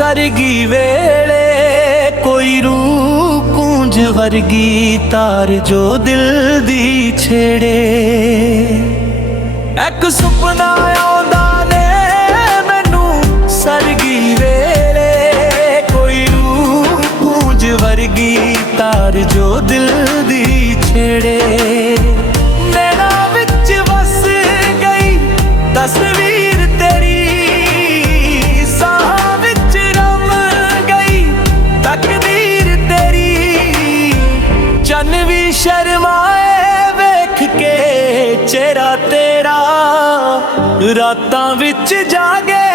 सरगी वेले कोई रूह कूंज वर्गी तार जो दिल दी छेड़े। एक सुपना आउंदा ने मैनू सरगी वेले कोई रूह कूंज वर्गी तार जो दिल दी छेड़े। नैना विच वस गई तस्वीर तेरी, साह विच रम गई तकदीर तेरी। चन भी शर्माए वेख के चेहरा तेरा, रातां विच जागे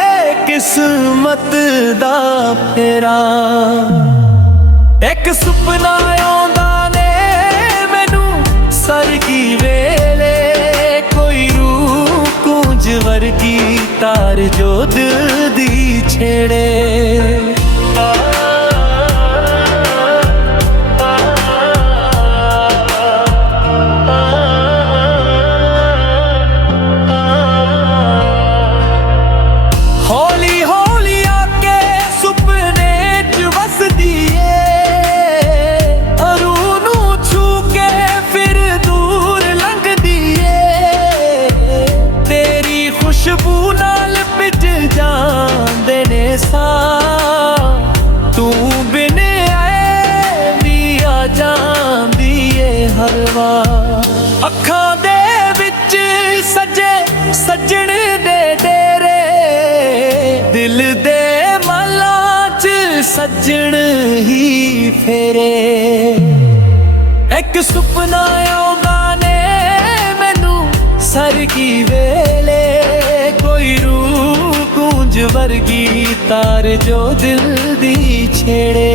किस्मत दा फेरा। एक सुपना आउंदा ने मैनू सरगी वेले कोई रूह कूंज वर्गी तार जो दिल दी छेड़े। खुशबू नाल पिज जांदे ने सां, तू बिन आए भी आ जांदी ए हलवा। अखां दे विच सजे सजण दे डेरे, दिल दे मलां च सजण ही फेरे। एक सुपना आउंदा ने मैनू सरगी वेले कोई रूह कूंज वर्गी तार जो दिल दी छेड़े।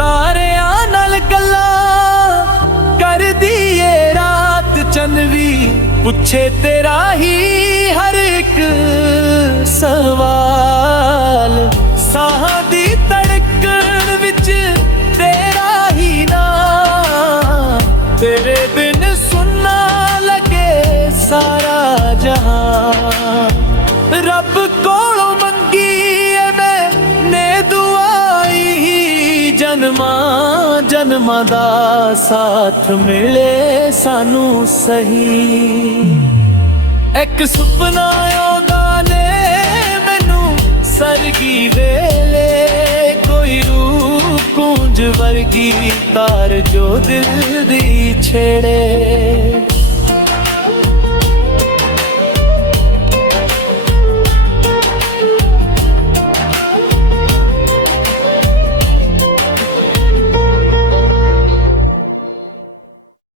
तारियां नाल गल्लां करदी ए रात चंदवी, पुछे तेरा ही हर एक सवाल। साह दी धड़कन विच तेरा ही नाम, तेरे बिन सुनना लगे सारा जहां। रब कोलों मंगी मैंने दुआई, जन्मा जन्मा दा साथ मिले सानू सही। एक सुपना आउंदा ने मैनू सरगी वेले कोई रूह कूंज वर्गी तार जो दिल दी छेड़े।